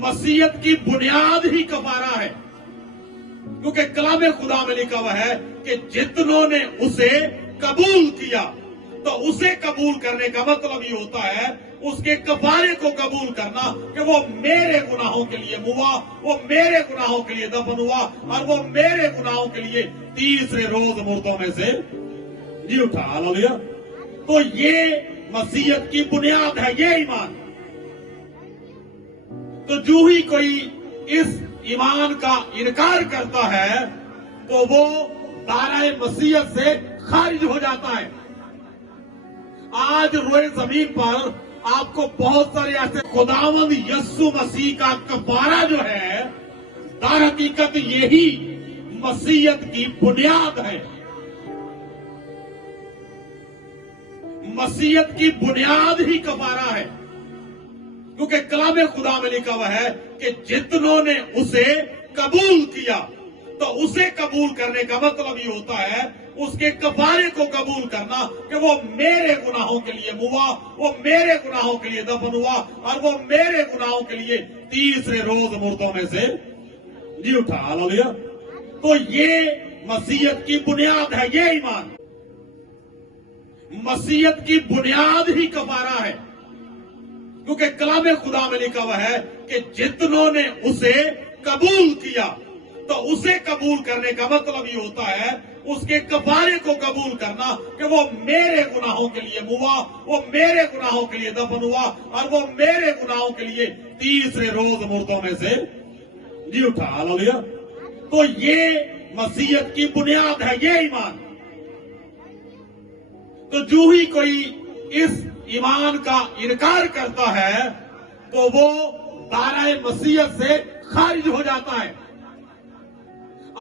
मसीयत की बुनियाद ही कफारा है, क्योंकि कलाम खुदा में लिखा हुआ है कि जितनों ने उसे कबूल किया, तो उसे कबूल करने का मतलब ये होता है उसके कफारे को कबूल करना कि वो मेरे गुनाहों के लिए मुआ, वो मेरे गुनाहों के लिए दफन हुआ और वो मेरे गुनाहों के लिए तीसरे रोज मुर्दों में से जी उठा। हालेलुया। तो ये मसीयत की बुनियाद है, ये ईमान। तो जो ही कोई इस ईमान का इनकार करता है तो वो दायरे मसीयत से खारिज हो जाता है। आज रोए जमीन पर आपको बहुत सारे ऐसे खुदावंद यस्सु मसीह का कफारा जो है, दर हकीकत यही मसीयत की बुनियाद है। मसीयत की बुनियाद ही कफारा है, क्योंकि कलाम खुदा में लिखा हुआ है कि जितनों ने उसे कबूल किया, तो उसे कबूल करने का मतलब ये होता है उसके कफारे को कबूल करना कि वो मेरे गुनाहों के लिए मुआ, वो मेरे गुनाहों के लिए दफन हुआ और वो मेरे गुनाहों के लिए तीसरे रोज मुर्दों में से जी उठा। हालेलुया। तो ये मसीयत की बुनियाद है, ये ईमान। मसीयत की बुनियाद ही कफारा है, क्योंकि कलाम खुदा में लिखा हुआ है कि जितनों ने उसे कबूल किया, तो उसे कबूल करने का मतलब ये होता है उसके कफारे को कबूल करना कि वो मेरे गुनाहों के लिए मुआ, वो मेरे गुनाहों के लिए दफन हुआ और वो मेरे गुनाहों के लिए तीसरे रोज मुर्दों में से जी उठा। हालेलुया। तो ये मसीयत की बुनियाद है, ये ईमान। तो जो ही कोई इस ईमान का इनकार करता है तो वो दायरे मसीयत से खारिज हो जाता है।